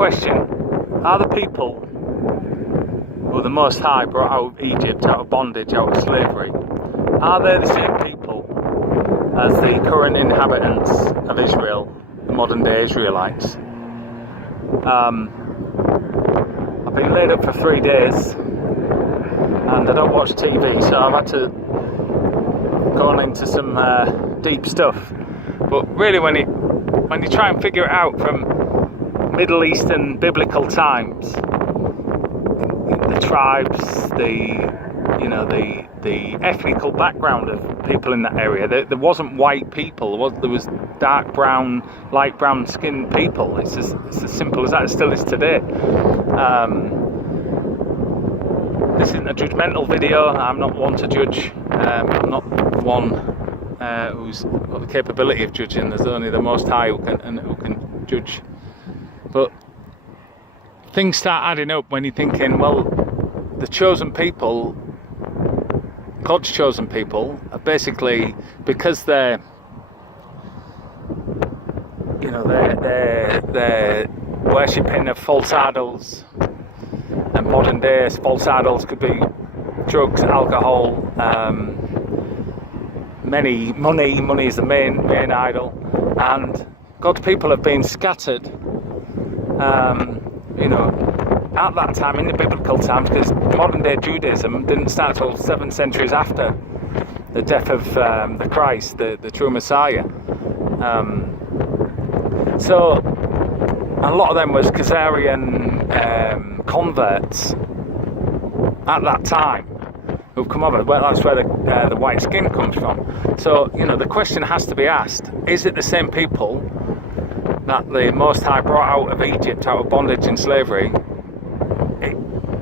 question, are the people who the Most High brought out of Egypt, out of bondage, out of slavery, are they the same people as the current inhabitants of Israel, the modern day Israelites? I've been laid up for 3 days and I don't watch TV, so I've had to go on into some deep stuff. But really, when you try and figure it out from Middle Eastern biblical times, the tribes, the ethnical background of people in that area, there wasn't white people. There was dark brown, light brown skinned people. It's as simple as that. It still is today. This isn't a judgmental video. I'm not one to judge. I'm not one who's got the capability of judging. There's only the Most High who can judge. But things start adding up when you're thinking, well, the chosen people, God's chosen people, are basically, because they're worshipping of false idols, and modern day false idols could be drugs, alcohol, money is the main idol, and God's people have been scattered at that time, in the biblical times, because modern day Judaism didn't start till 7 centuries after the death of the Christ, the true Messiah. So a lot of them was Khazarian converts at that time who've come over. Well, that's where the white skin comes from. So the question has to be asked: is it the same people that the Most High brought out of Egypt, out of bondage and slavery?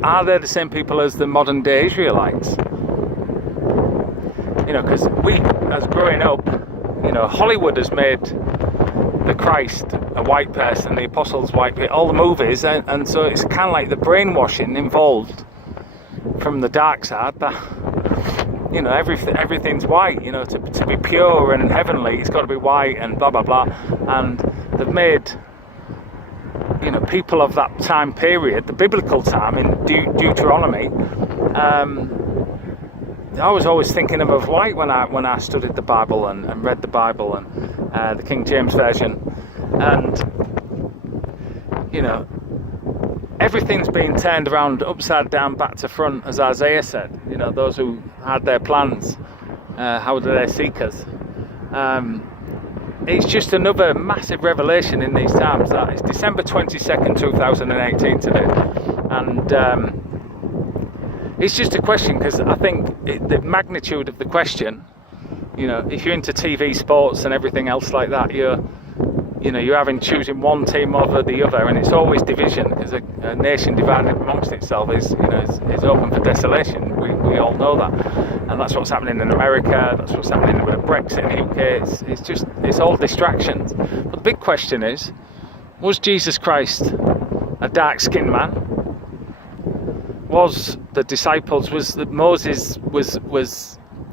Are they the same people as the modern day Israelites? Because we, as growing up, Hollywood has made the Christ a white person, the apostles white people, all the movies, and so it's kind of like the brainwashing involved from the dark side that everything's white. To be pure and heavenly, it's got to be white and blah blah blah, and they've made people of that time period, the biblical time in Deuteronomy. I was always thinking of white when I studied the Bible and read the Bible and the King James Version, and everything's been turned around, upside down, back to front, as Isaiah said. Those who had their plans, how do they seek us? It's just another massive revelation in these times. That it's December 22nd, 2018 today, and it's just a question, because I think the magnitude of the question, if you're into TV, sports and everything else like that, you're having choosing one team over the other, and it's always division, because a nation divided amongst itself is open for desolation. We all know that, and that's what's happening in America. That's what's happening with Brexit in the UK. It's all distractions. But the big question is: was Jesus Christ a dark-skinned man? Was the disciples? Was Moses? Was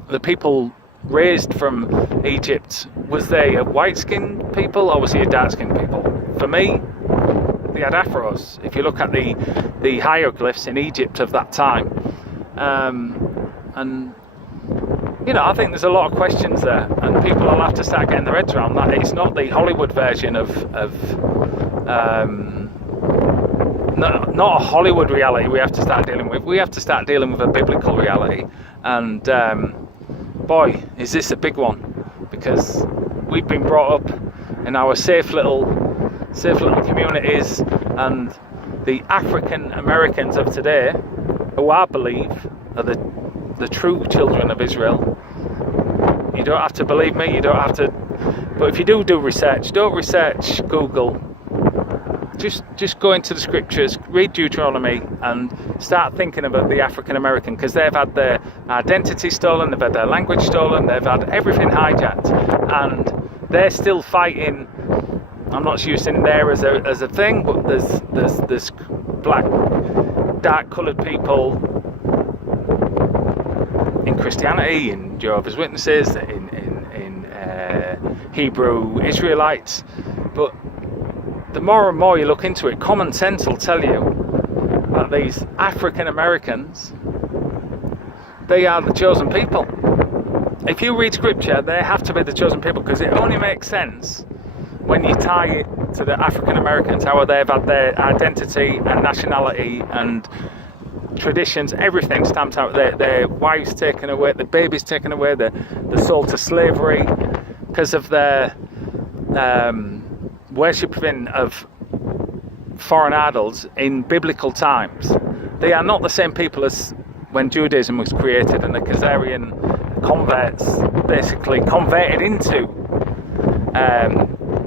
the people raised from Egypt? Was they a white-skinned people, or was he a dark-skinned people? For me, they had afros. If you look at the hieroglyphs in Egypt of that time, and I think there's a lot of questions there, and people will have to start getting their heads around that. It's not the Hollywood version of not a Hollywood reality we have to start dealing with. We have to start dealing with a biblical reality, and boy, is this a big one, because we've been brought up in our safe little communities, and the African Americans of today, who I believe are the true children of Israel. You don't have to believe me, you don't have to, but if you do research, don't research Google. Just go into the scriptures, read Deuteronomy, and start thinking about the African American, because they've had their identity stolen, they've had their language stolen, they've had everything hijacked, and they're still fighting. I'm not using there as a thing, but there's black, dark coloured people in Christianity, in Jehovah's Witnesses, in Hebrew Israelites, but the more and more you look into it, common sense will tell you that these African Americans, they are the chosen people. If you read scripture, they have to be the chosen people, because it only makes sense when you tie it to the African Americans, how they've had their identity and nationality and traditions, everything stamped out, their wives taken away, the babies taken away, the sold to slavery because of their worshipping of foreign idols in biblical times. They are not the same people as when Judaism was created and the Khazarian converts basically converted into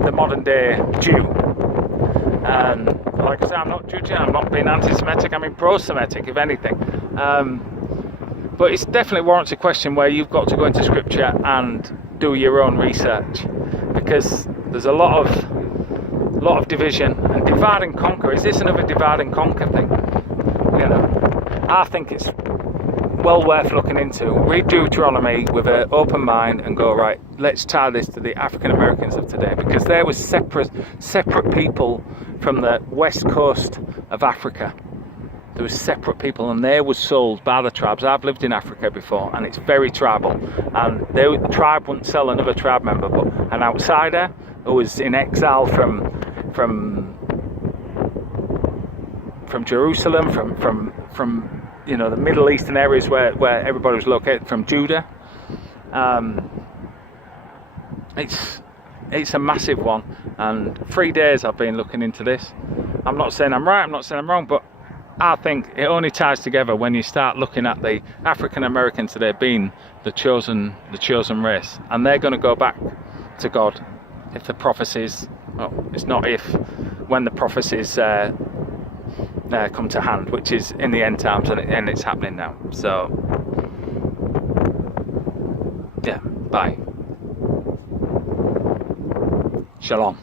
the modern day Jew. And like I say, I'm not judging, I'm not being anti-Semitic, I'm pro-Semitic if anything. But it's definitely warrants a question where you've got to go into scripture and do your own research, because there's a lot of division and divide and conquer. Is this another divide and conquer thing? You know, I think it's well worth looking into. Read Deuteronomy with an open mind and go, right, let's tie this to the African Americans of today, because there was separate people from the west coast of Africa. There was separate people, and they were sold by the tribes. I've lived in Africa before, and it's very tribal, and the tribe wouldn't sell another tribe member, but an outsider who was in exile from Jerusalem, from you know, the Middle Eastern areas where everybody was located, from Judah. It's a massive one, and 3 days I've been looking into this. I'm not saying I'm right, I'm not saying I'm wrong, but I think it only ties together when you start looking at the African Americans today being the chosen race, and they're going to go back to God if the prophecies, well, it's not if, when the prophecies come to hand, which is in the end times, and it's happening now. So yeah, bye. Shalom.